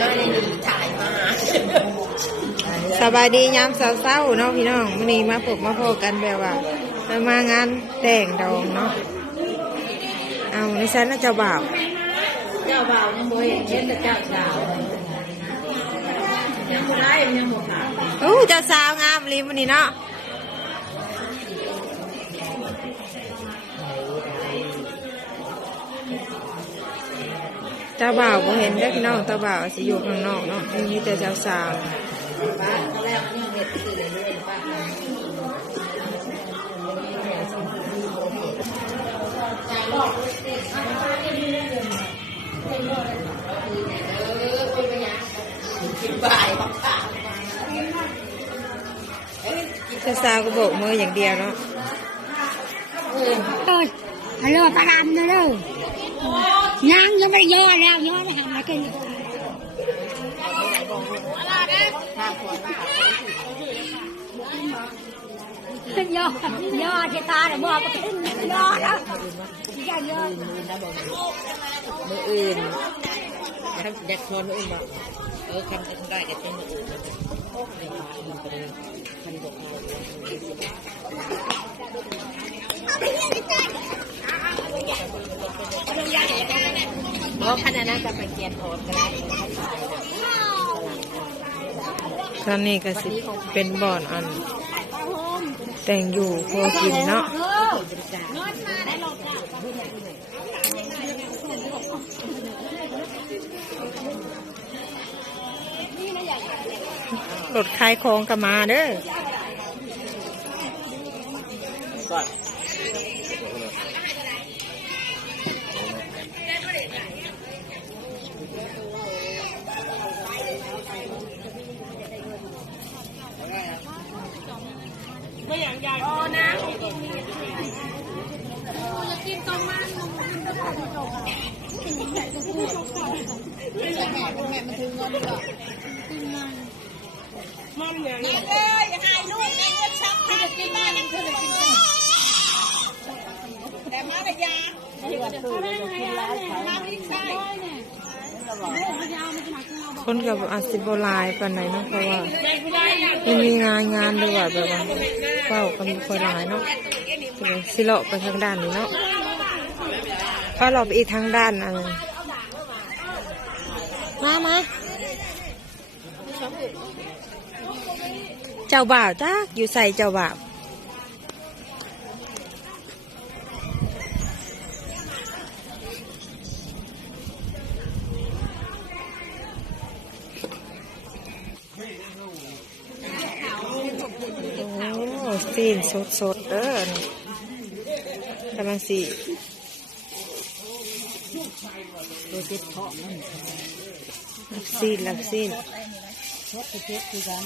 น้อยนี่ถ่ายมาสบายดียามเศร้าๆเนาะพี่น้องวันนี้มาพบมาพบกันแบบว่าเรามางานแต่งดองเนาะเอาในชั้นน่ะเจ้าบ่าวเจ้าบ่าวยังบ่เห็นเห็นแต่เจ้าสาวยังบ่ได้ยังบ่ขาดโอ้เจ้าสาวงามรีวันนี้เนาะ เจ้าบ่าวบ่เห็นได้พี่น้องเจ้าบ่าวสิอยู่ข้างนอกเนาะมีแต่เจ้าสาวบ้านเขาแล้วสาเจ้าสาวก็โบกมืออย่างเดียวเนาะเอ้ยฮัลโหลตาดำเด้อ ยังยังไม่ย่อแล้วย่อเลยหามากินย่อย่อที่ตาเนี่ยบอกว่าขึ้นย่อแล้วย่อย่อมืออื่นถ้าอยากชวนมืออื่นบอกเออคันได้ก็เป็นมืออื่นโอ้ยมันเป็นคันบอกเอา เพราะขนาดนั้นจะไปเกียนโทนก็ได้ตอนนี้ก็สิเป็นบ่อนอัน แต่งอยู่พอกินเนาะรถขายของก็มาเด้อ คนกับอาจสิบหลายปานไหนเนาะเพราะว่ามันมีงานงานด้วยว่าแบบว่าเฝ้ากันบ่ค่อยหลายเนาะก็เลยสิเลาะไปทางด้านนี้เนาะ ถ้าเราไปอีกทางด้านอะไรมามาเจ้าบ่าวจ้าอยู่ใส่เจ้าบ่าวโอ้ซีสดสดๆเด้อนี่กำลังสี โดยเฉพาะนั่นลักซีนลักซีนชดเชฟคือกัน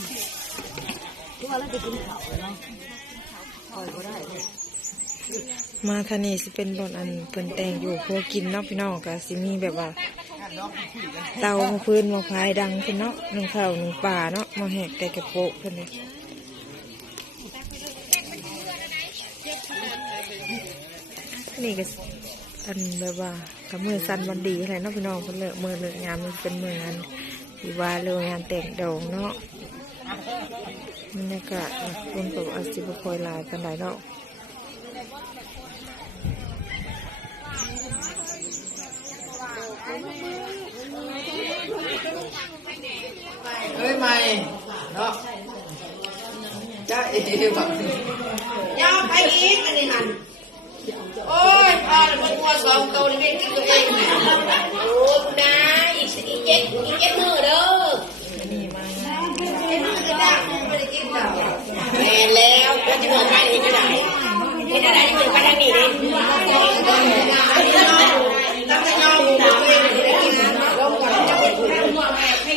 ตัวแล้วจะกินข้าวเนาะคอยก็ได้มาทางนี้สิเป็นบอนอันเพิ่นแต่งอยู่พวกินเนาะพี่น้องก็สิมีแบบว่า เตามาพื้นมาพายดังเพิ่นเนาะหนึ่งข้าวหนึ่งป่าเนาะมาแหกแต่กระโปะเพิ่นเลยนี่ก็อันแบบว่า กับมือสั้นวันดีอะไรเนาะพี่น้องเพิ่นเลิกมือเลิกงานมันเป็นมืองานทีว่าเลิกงานแต่งดองเนาะบรรยากาศคนกับอาศิบคอยลายกันหลายเนาะเฮ้ยไม่เนาะจ้าเอ๋แบบยาวไปอีกอันนี้หันโอ้ยพาแล้วมันมัวสองตัวนี่ไม่กินตัวเองเนี่ยโอ้คุณนายอีกอีกเจ็ดอีกเจ็ดมือเด้อเจ็ดมือก็ได้ไม่ได้กินหรอกแม่แล้วก็จะเหมือนกันเห็นอะไรเห็น อะไรอยู่กันทางนี้ดิตั้งแต่ยอมตั้งแต่ยอมตัวเองไม่ได้กินลงก่อนจะเป็นผู้ร่วมแม่ให้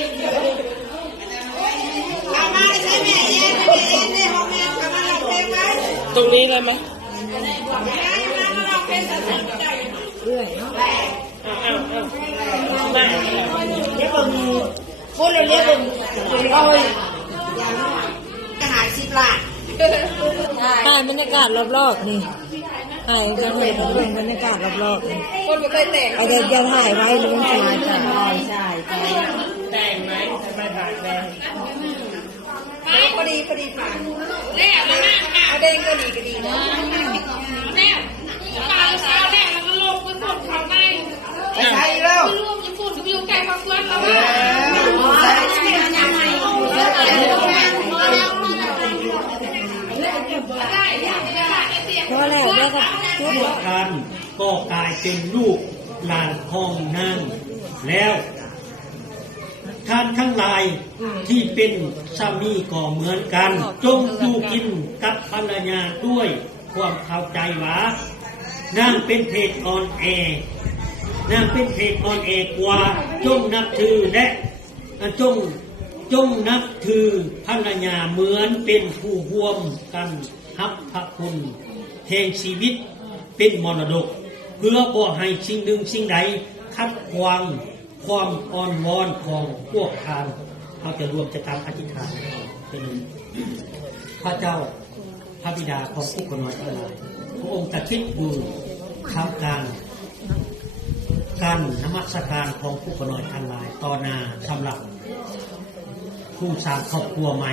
ตรงนี้เลยไหมพูดเรียกเป็นโอ้ยกระหายสิบล้าน ถ่ายบรรยากาศรอบๆนี่ถ่ายจะเห็บรรยากาศรอบๆนี่คนไม่เคยแต่งเอาแต่จะถ่ายไว้แล้วม่นสวยจังใช่ใช่แต่งไหมจะไม่ถ่ายแต่งพอดีพอดีผ่านแล้วเอาแดงก็ดีก็ดีนะแล้วปลาเช้าแล้ว ก็จุดพวกท่านก็กลายเป็นลูกหลานห้องนั่งแล้วท่านทั้งหลายที่เป็นสามีก็เหมือนกัน จงอยู่กินกับภรรยาด้วยความเข้าใจหวานางเป็นเพศอ่อนแอนางเป็นเพศอ่อนแอกว่า จงนับถือและจงจงนับถือภรรยาเหมือนเป็นผู้ร่วมกันฮับพระคุณแห่งชีวิต เป็นมรดก เพื่อบ่ให้สิ่งหนึ่งสิ่งใดขัดขวางความอ่อนวอนของพวกทานเขาจะรวมจะตามอธิษฐานเป็นพระเจ้าพระบิดาของผู้คนน้อยทั้งหลายพระองค์ตะคิดอยู่ท่ามกางการนมัสการของผู้คนน้อยทั้งหลายต่อหน้าสำหรับผู้สร้างครอบครัวใหม่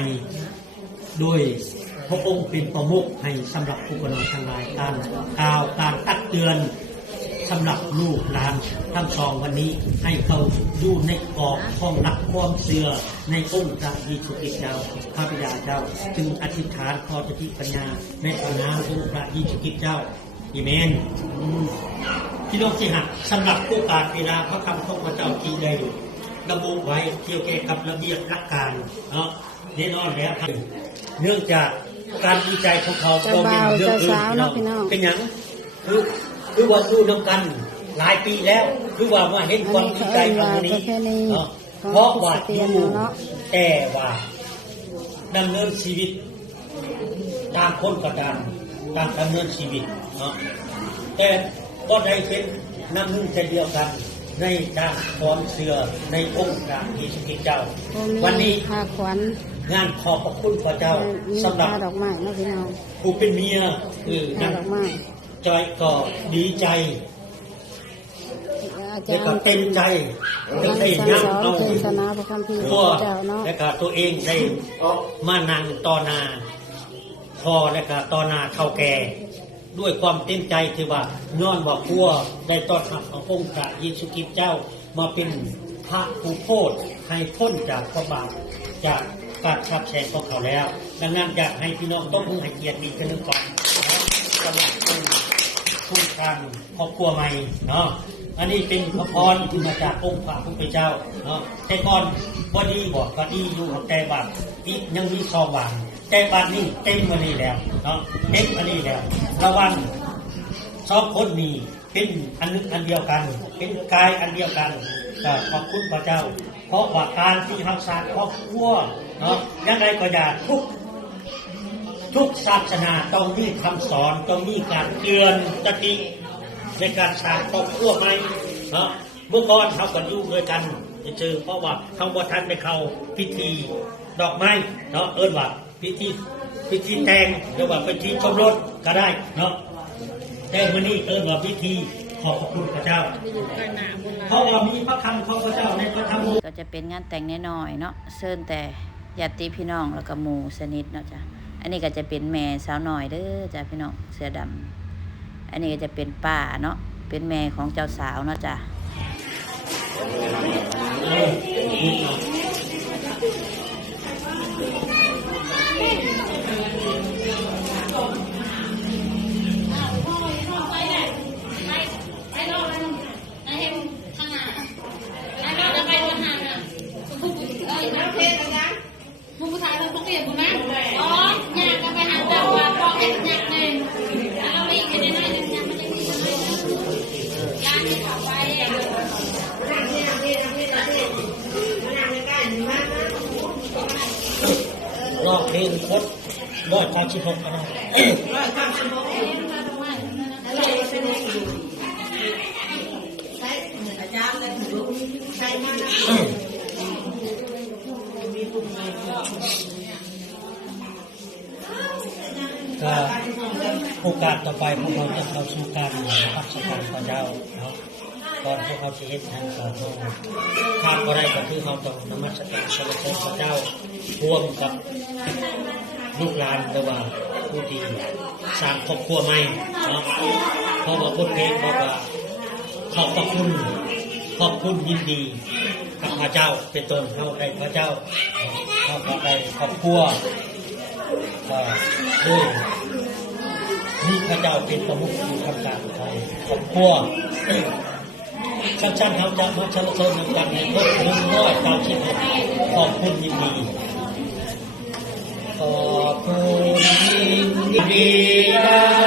โดย พระองค์เป็นประมุขให้สำหรับผู้คนอทั้งหลายการกล่าวการตักเตือนสำหรับลูกหลานทั้งสองวันนี้ให้เขาอยู่ในกรอบของหลักความเสื่อในองค์พระยิสุกิเจ้าพระบิดาเจ้า จึงอธิษฐานขอสติปัญญาในพระนามองค์พระยิสุกิเจ้าอีเมนพี่น้องที่หักสำหรับผู้การเวลาพระคำของพระเจ้าที่ได้ระบุไว้เกี่ยวกับระเบียบหลักการเนาะแน่นอนแล้วเนื่องจาก การวิจัยของเขาเจ้าบ่าวเรื่องอื่นเจ้าสาวเนาะพี่น้องเป็นหยังคือคือว่าสู้น้ำกัน หลายปีแล้ว คือว่ามาเห็นความวิจัยของคนนี้อันนี้เขาเอิ้นว่าเนาะประเพณีเพราะว่าของคริสเตีอยนยู่เนาะแต่ว่าดำเนินชีวิตตามคนกระดานตามดำเนินชีวิตเนาะแต่ก็ได้เป็นน้ำนึ่งใจเดียวกันในทางความเชื่อในองค์การยิสุกิตเจ้า วันนี้พาขวัญ งานขอบพระคุณพระเจ้ามีสำหรับพาดอกไม้เนาะพี่น้องผู้เป็นเมียคือพานั่นดอกไม้จอยก็ดีใจอาจาแล้วก็รย์เต็มใจกาได้รได้สั่งยับสอนเอาเทศนาพระคัมภีร์ขตัอวงเจ้าเนาะแล้วก็ตัวเองได้มานั่งต่อหนาพอแล้วก็ต่อหนาเท่าแก่ด้วยความเต็มใจที่ว่าย้อนว่าพัวได้ต้อนรับพระองค์พระเยซูคริสต์เจ้ามาเป็นพระผู้โพธให้พ้นจากพระบาปจาก การชับแชงของเขาแล้ว ดังนั้นอยากให้พี่น้องต้องให้เกียรติมีกันหนึ่งก่อนสำหรับผู้ผู้ทางครอบครัวใหม่เนาะอันนี้เป็นพระพรที่มาจากองค์พระผู้เป็นเจ้าเนาะแต่ก่อนพอดีบอกก็ดีอยู่กับแต่บัดอีกยังมีซองบางแต่บัดนี้เต็มวันนี้แล้วเนาะเต็มอันนี้แล้ว ระวังสองคนนี้เป็นอันนึงอันเดียวกัน เป็นกายอันเดียวกันก็ขอบคุณพระเจ้า เพราะว่าการที่ทำสร้างครอบครัว เนาะยังไงก็อย่าทุกทุกศาสนาต้องมีคำสอนต้องมีการเตือนสติในการสร้างครอบครัวไหมเนาะเมื่อก่อนเขากันยู่ด้วยกันจะเจอเพราะว่าเขาบ่ทันไปเขาพิธีดอกไม้เนาะเอิ้นว่าพิธีพิธีแต่งหรือว่าพิธีชมรสก็ได้เนาะแต่มื่อนี้เอิ้นว่าพิธีขอบคุณพระเจ้าเพราะว่ามีพระคำของพระเจ้าในพระธรรมก็จะเป็นงานแต่งน้อยๆเนาะเชิญแต่ ญาติพี่น้องแล้วก็หมูสนิทเนาะจ้ะอันนี้ก็จะเป็นแม่สาวน้อยเด้อจ้ะพี่น้องเสื้อดำอันนี้ก็จะเป็นป้าเนาะเป็นแม่ของเจ้าสาวเนาะจ้ะ เพลงคดรอดความชิบหกก็ได้ก็โอกาสต่อไปพวกเราจะเข้าสู่การพัฒนาพระเจ้าเนาะ ก่อนที่เขาจะเฮ็ดทางสาธารณะขาดอะไรก็คือเขาต้องนมัสการสรรเสริญพระเจ้าร่วมกับลูกหลานหรือว่าผู้ดีสร้างครอบครัวใหม่เนาะเพราะว่าบทเพลงบอกว่าขอบพระคุณขอบคุณยินดีกับพระเจ้าเป็นต้นเขาได้พระเจ้าเขาก็ได้ครอบครัวก็ด้วยนี่พระเจ้าเป็นประมุขอยู่ทำการของครอบครัว ข้าชั้นเขาจะมาชั้นเชิญนกันในพวกหนึ่งน้อยเก้าสิบเอ็ดขอบคุณยินดีขอบคุณยินดี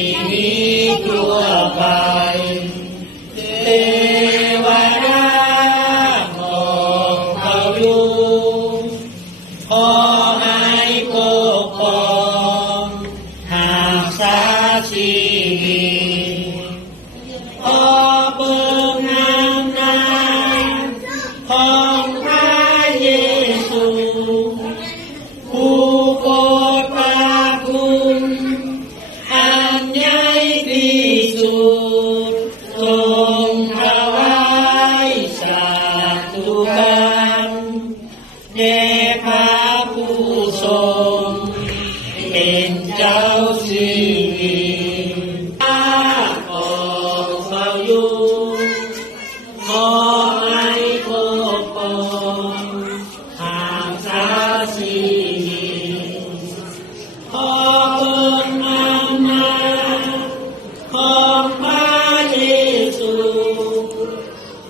ที่มีทั่วไปเ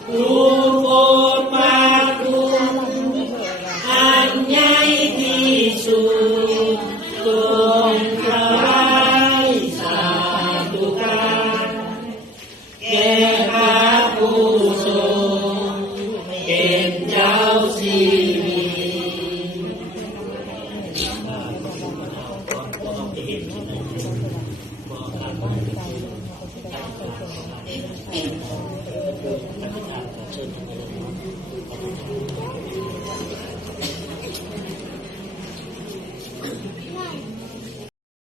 ผู้โปรดปรานคุณอันใหญ่ที่สุดทรง